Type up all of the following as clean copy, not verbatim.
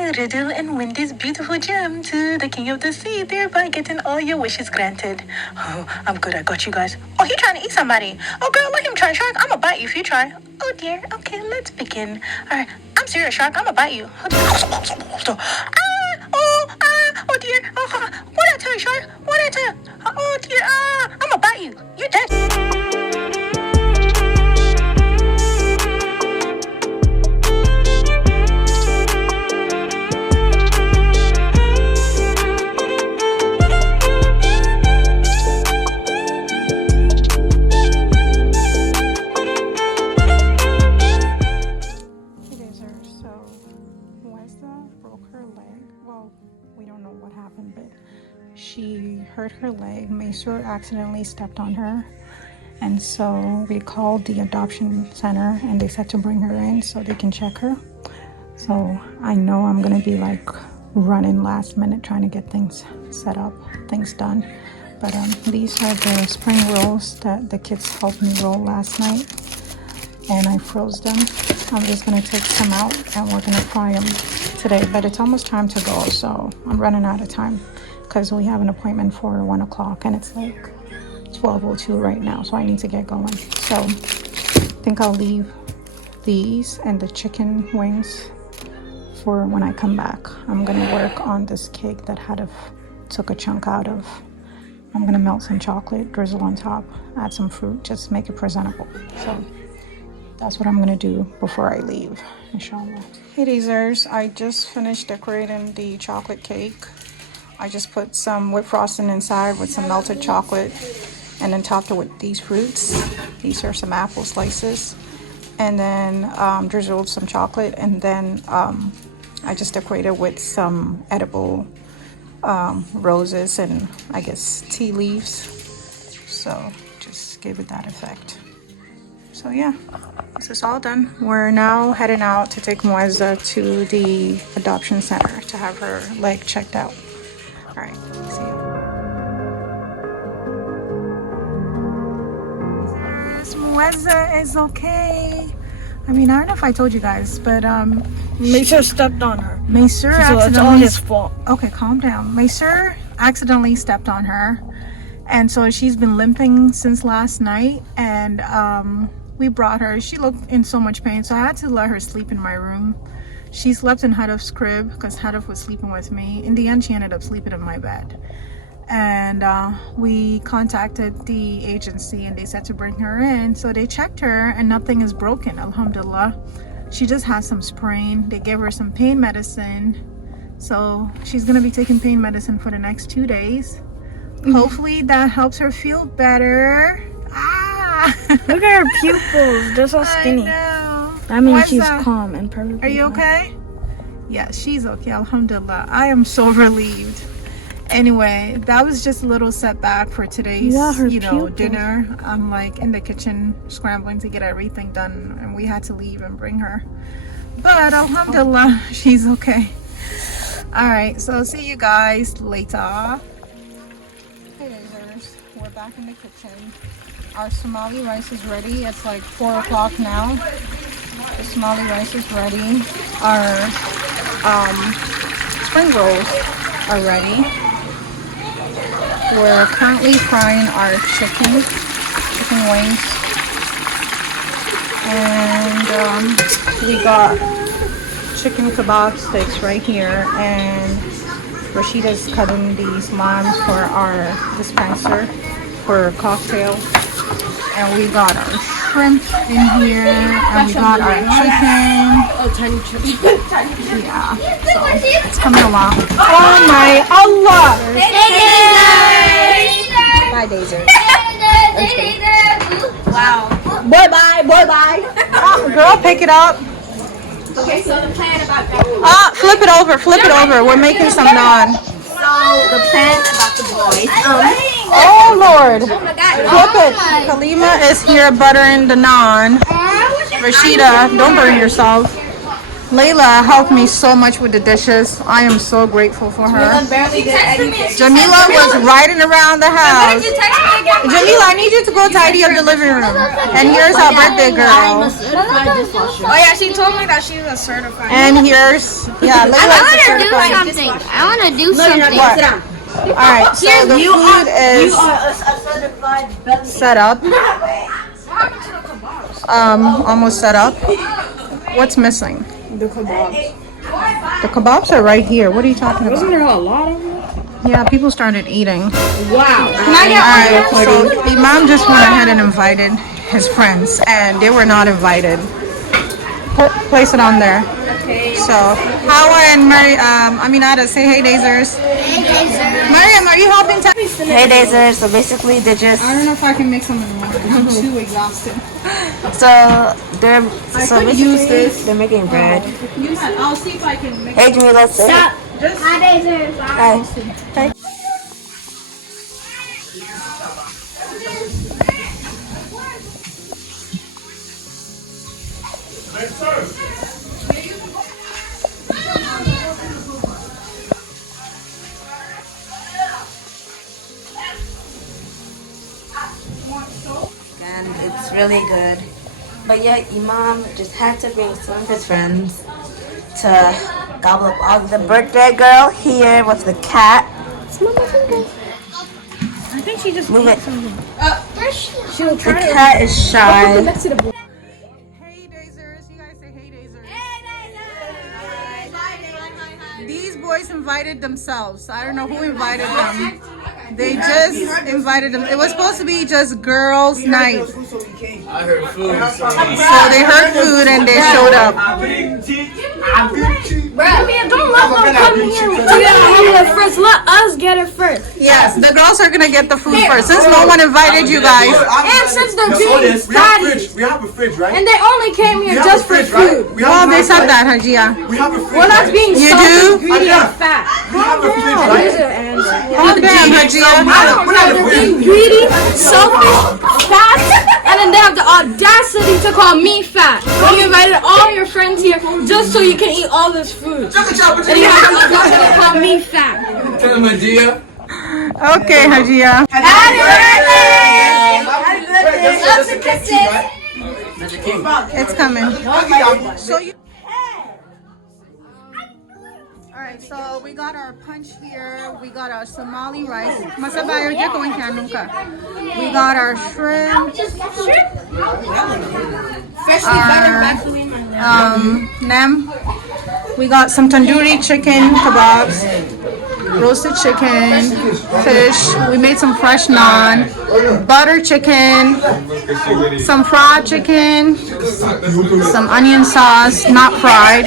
I riddle and win this beautiful gem to the king of the sea, thereby getting all your wishes granted. Oh, I'm good. I got you guys. Oh, he trying to eat somebody. Oh, girl, let him try, Shark. I'm gonna bite you if you try. Oh, dear. Okay, let's begin. All right. I'm serious, Shark. I'm gonna bite you. Oh, dear. Oh, dear. Oh, what did I tell you, Shark? What did I tell you? Oh, dear. I'm gonna bite you. You're dead. She hurt her leg. Macer accidentally stepped on her, and so we called the adoption center and they said to bring her in so they can check her. So I know I'm gonna be like running last minute trying to get things set up, things done. But these are the spring rolls that the kids helped me roll last night, and I froze them. I'm just gonna take some out and we're gonna fry them today, but it's almost time to go, so I'm running out of time because we have an appointment for 1 o'clock and it's like 12:02 right now, so I need to get going. So I think I'll leave these and the chicken wings for when I come back. I'm gonna work on this cake that took a chunk out of. I'm gonna melt some chocolate, drizzle on top, add some fruit, just make it presentable. So that's what I'm gonna do before I leave, inshallah. Hey Dazers, I just finished decorating the chocolate cake. I just put some whipped frosting inside with some melted chocolate and then topped it with these fruits. These are some apple slices. And then drizzled some chocolate, and then I just decorated with some edible roses and I guess tea leaves. So just gave it that effect. So yeah, this is all done. We're now heading out to take Muezza to the adoption center to have her leg checked out. All right, see you. Muezza is okay. I mean, I don't know if I told you guys, but Macer stepped on her. Macer so accidentally. It's all his fault. Okay, calm down. Macer accidentally stepped on her, and so she's been limping since last night. And we brought her. She looked in so much pain, so I had to let her sleep in my room. She slept in Hadaf's crib because Hadaf was sleeping with me. In the end, she ended up sleeping in my bed. And we contacted the agency and they said to bring her in. So they checked her and nothing is broken, alhamdulillah. She just has some sprain. They gave her some pain medicine. So she's gonna be taking pain medicine for the next 2 days. Hopefully that helps her feel better. Look at her pupils. They're so skinny. I know. That means she's calm and perfect. Are you okay? Yeah, she's okay, alhamdulillah. I am so relieved. Anyway, that was just a little setback for today's, dinner. I'm like in the kitchen scrambling to get everything done, and we had to leave and bring her. But alhamdulillah, she's okay. All right, so see you guys later. Hey Dazers, we're back in the kitchen. Our Somali rice is ready. It's like 4 o'clock now. The Somali rice is ready. Our spring rolls are ready. We're currently frying our chicken wings. And we got chicken kebab sticks right here. And Rashida's cutting these limes for our dispenser for cocktail. And we got our shrimp in here, and we got our chicken. Oh, tiny chicken. Yeah, so it's coming along. Oh my Allah! Bye, Daze. Wow. Bye. Girl, pick it up. Okay, so the plan about that. Flip it over. We're making some naan. So the plan about the boys. Oh Lord. Oh my God. Flip it. Kalima is here buttering the naan. Rashida, don't burn yourself. Layla helped me so much with the dishes. I am so grateful for her. Jamila was riding around the house. Jamila, I need you to go tidy up the living room. And here's our birthday girl. Oh yeah, she told me that she's a certified. And here's, yeah, Layla's a certified. I want to do something. Alright, so the food is set up. Almost set up. What's missing? The kebabs. The kebabs are right here. What are you talking about? Wasn't there a lot of them? Yeah, people started eating. Wow. Alright, so Imam just went ahead and invited his friends, and they were not invited. Place it on there. Okay. So, Hawa and Aminata, say hey, Dazers. Hey, Daze. Mariam, are you helping? Hey Daze, so basically they just I don't know if I can make something more. I'm too exhausted. they're use this. they're making bread. I'll see if I can make Hey Jamila, say Stop. Hi, Daze. hi. Hi. And it's really good. But yeah, Imam just had to bring some of his friends to gobble up all the birthday girl here with the cat. Smell my finger. I think she just Move it. she'll The try cat is shy. next to the board. Hey, Dazers. You guys say hey, Dazers. These boys invited themselves. I don't know who invited them. They just invited them. It was supposed to be just girls' night. I heard food. So they heard food and they showed up. Don't let them come here. Get it first. Let us get it first. Yes, the girls are gonna get the food first. Since no one invited you guys. And since they're being fatties, We have a fridge, right? and they only came here just for food. Well, they said that, Hajia. We have a fridge. Well, that's being You selfish, do? greedy, and fat. We have a fridge, right? Calm down, Hajia. I don't know. They're being greedy, selfish, fat, and then they have the audacity to call me fat. You invited all your friends here just so you can eat all this food. And you have the audacity to call me fat. Tell them, Adia. Okay, Hajia. Happy It's coming. So you. Alright, so we got our punch here. We got our Somali rice. Masabayo dyan kung nunca. We got our shrimp. Our nem. We got some tandoori chicken kebabs, roasted chicken, fish. We made some fresh naan, butter chicken, some fried chicken, some onion sauce, not fried,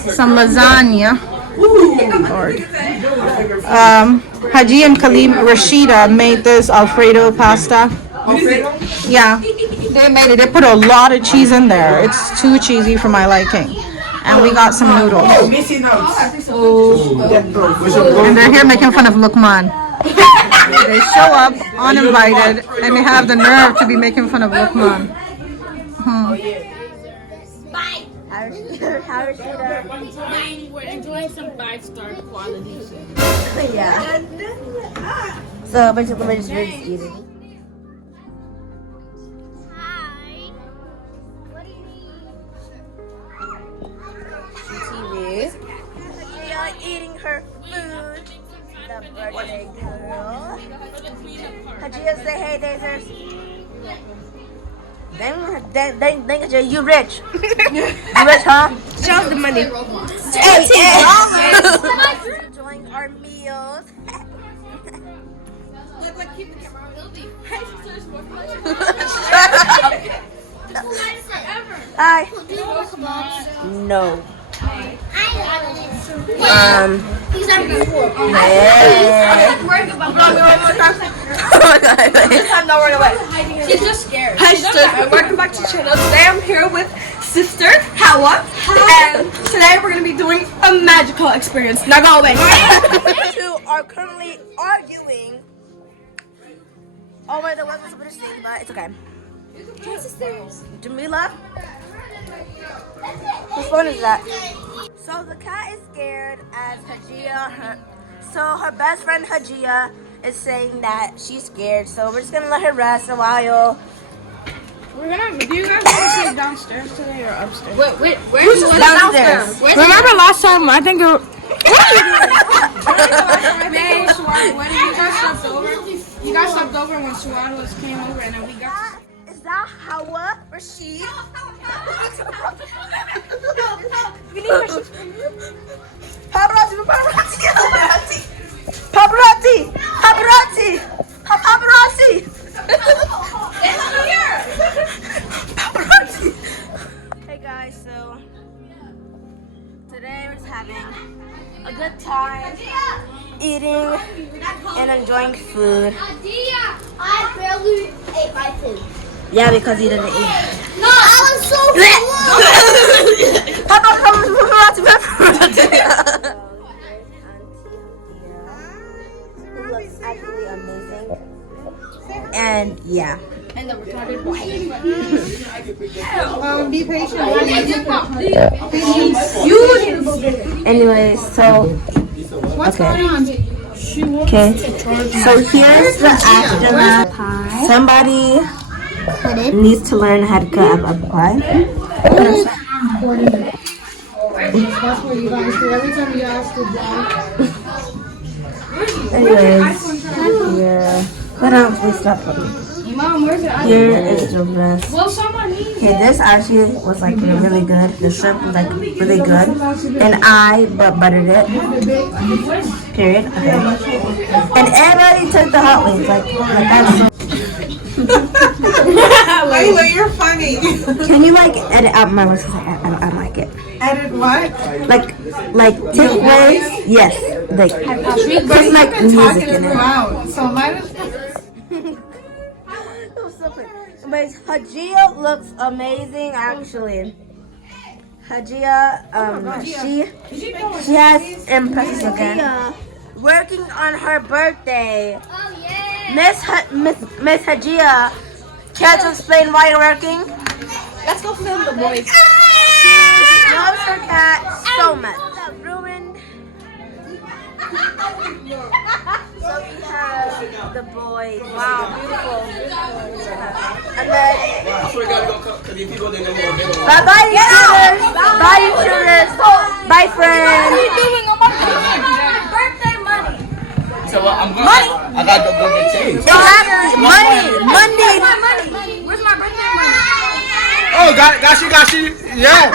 some lasagna. Lord. Haji and Khalid Rashida made this Alfredo pasta. Yeah, they made it. They put a lot of cheese in there. It's too cheesy for my liking. And we got some noodles. And they're here making fun of Lukman. They show up uninvited and they have the nerve to be making fun of Lukman. We're enjoying some 5-star quality. Yeah. So basically we're just eating. Hi. What do you need? TV. We are eating her food. The birthday girl. Hajia, say hey, Dazers. Then you rich. You rich, huh? Show us the money. $18. Enjoying our meals. Keep the camera. It'll be Hi. No. She's just scared. Hi, sister. Welcome back to the channel. Today I'm here with sister Hawa, and today we're gonna be doing a magical experience. Now go away. Two are currently arguing. Oh my, that wasn't supposed to sing, but it's okay. Hi, sisters. Jamila. Whose phone is that? the cat is scared as her best friend Hajia is saying that she's scared, so we're just gonna let her rest a while. Do you guys want to sleep downstairs today or upstairs? Wait, where's Downstairs. Remember last time, I think it May, Suad, when you guys slept over? You guys slept over when Suad came over and then we got... Is that Hawa or she? We need her. Paparazzi. Hey guys, so today we're just having a good time eating and enjoying food. I barely ate my food. Yeah, because you didn't eat. No, I was so Who looks absolutely amazing. And yeah. And the retarded boy. Be patient. Anyways, so What's going on? okay. So here's the aftermath. Somebody needs to learn how to cut up a pie. That's what you guys do. Every time you ask to drive. Anyways, here. But please stop for me. Mom, where's your Here is the rest. Well, someone needs Okay, this actually was like really good. The shrimp was like really good. And I buttered it. Period. Okay. And everybody took the hot wings. Like that's so. Layla, you're funny. Can you like edit out my words? I like it. Edit what? Like take words. Yes. Like just like music in it. Wow. So mine is. But Hajia looks amazing actually. Hajia, she has impressive again. Working on her birthday. Oh, yeah. Miss Hajia, can't you explain why you're working? Let's go film the boys. She loves her cat so much. That ruined. So we have the boys. Wow, beautiful. And then bye intruders. Bye intruders. Bye friends. Birthday money. So I'm going. Money. I got to go get changed. Exactly. Money. Where's my birthday money? Oh, got you. Yeah.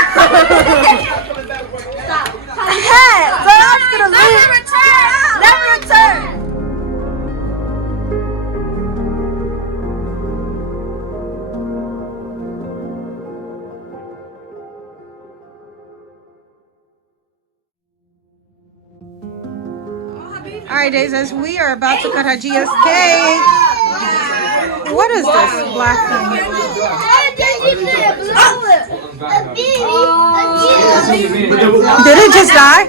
Hey, so I'm gonna lose. Never return. All right, Daze, we are about to cut Hajia's cake. What is this black thing? Did it just die?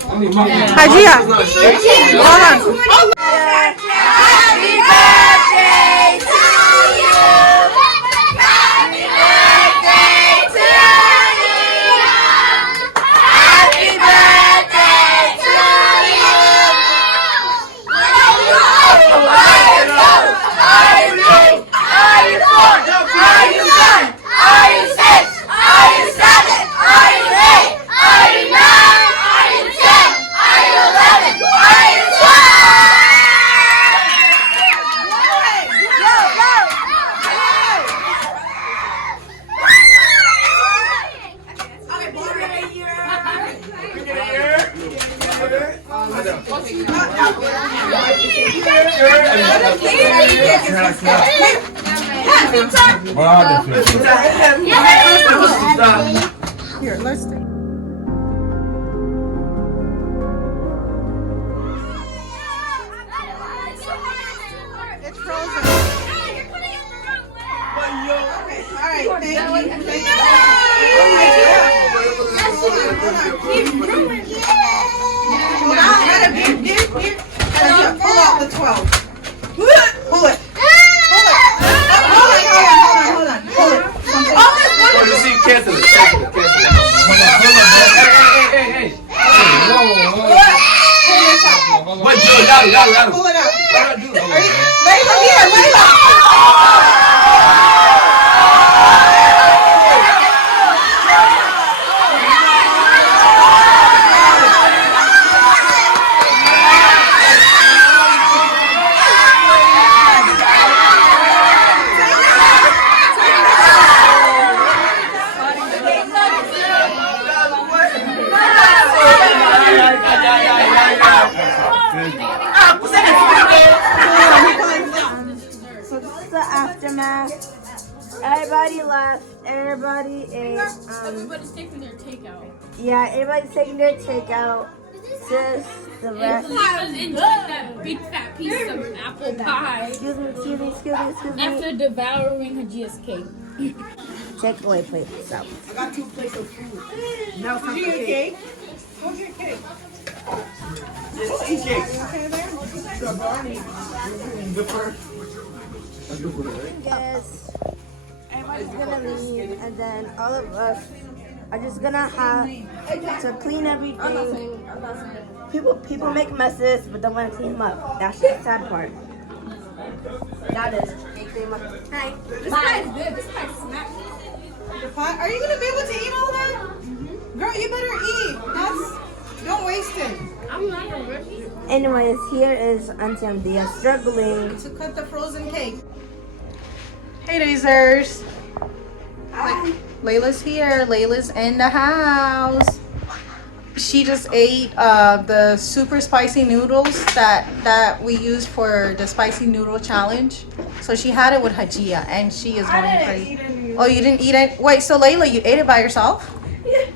Hajia, hold on. Happy birthday to you. Happy birthday to you. Happy birthday to you. Are you 3? Are you 4? Are you 5? Are you 6? Are you 7? Are you 8? Are you 9? Are you 10? Are you 11? Are you 12? Here, let's do. It's frozen. All right, thank you. Pull out the 12. Pull it. Hold on. Oh, you see, cancel it. So this is the aftermath. Everybody left. Everybody ate. Everybody's taking their takeout. Yeah, everybody's taking their takeout. Sis, the rest. I was enjoying that big fat piece of apple pie Excuse me. after devouring Hajia's cake. Take away plate. So. I got 2 plates of food. Now it's time for cake. What's your cake? Just eat cake. Guess everybody's gonna leave, and then all of us are just gonna have to clean everything. People make messes, but don't want to clean them up. That's the sad part. That is. They clean them up. Hi. This guy's good. This guy's smack. Are you gonna be able to eat all that? Girl, you better eat. Don't waste it. I'm not gonna rush you. Anyways, here is Auntie Hamdia struggling. To cut the frozen cake. Hey, Dazers. Layla's here. Layla's in the house. She just ate the super spicy noodles that we used for the spicy noodle challenge. So she had it with Hajia, and she is going crazy. Oh, you didn't eat it? Wait, so Layla, you ate it by yourself? Yeah.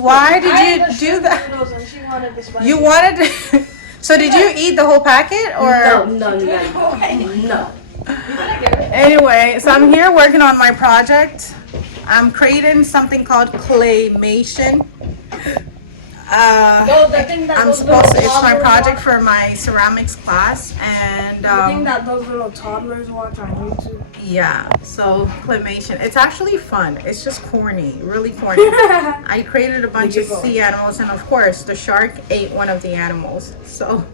Why did you do that? And she wanted the spicy. You wanted to... So did you eat the whole packet or? No. Anyway, so I'm here working on my project. I'm creating something called Claymation. I'm supposed to, it's my project for my ceramics class, and The thing that those little toddlers watch on YouTube. yeah, so Claymation. It's actually fun. It's just corny, really corny. I created a bunch of sea animals, and of course the shark ate one of the animals. So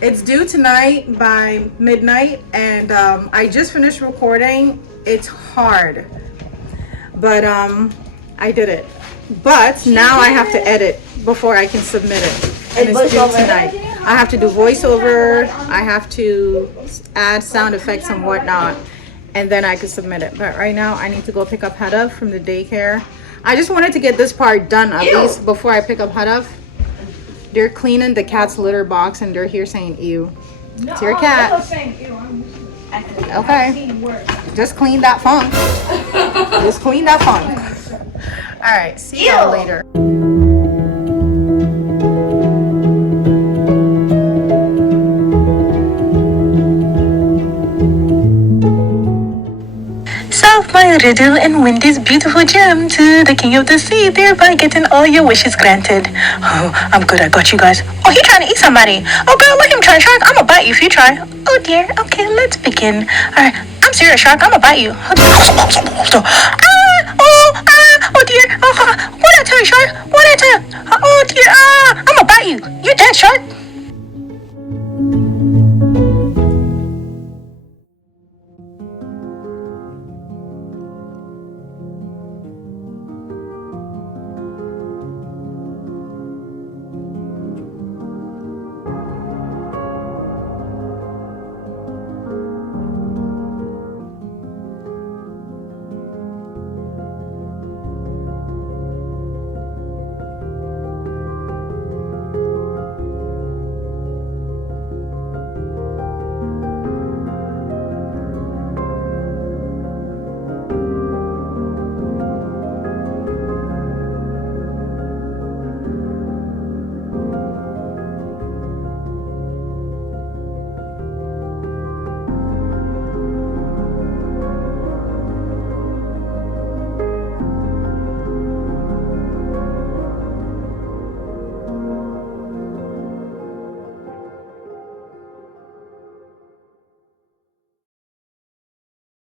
it's due tonight by midnight, and I just finished recording. It's hard, but I did it. But now I have to edit before I can submit it. And it's due tonight. I have to do voiceover. I have to add sound effects and whatnot. And then I can submit it. But right now I need to go pick up Hedda from the daycare. I just wanted to get this part done at least before I pick up Hedda. They're cleaning the cat's litter box and they're here saying ew. It's your cat. Okay. Just clean that funk. Just clean that funk. All right, see y'all later. Solve my riddle and win this beautiful gem to the king of the sea, thereby getting all your wishes granted. Oh, I'm good. I got you guys. Oh, he trying to eat somebody. Oh, girl, let him try, Shark. I'm gonna bite you if you try. Oh, dear. Okay, let's begin. All right, I'm serious, Shark. I'm gonna bite you. Ah, oh,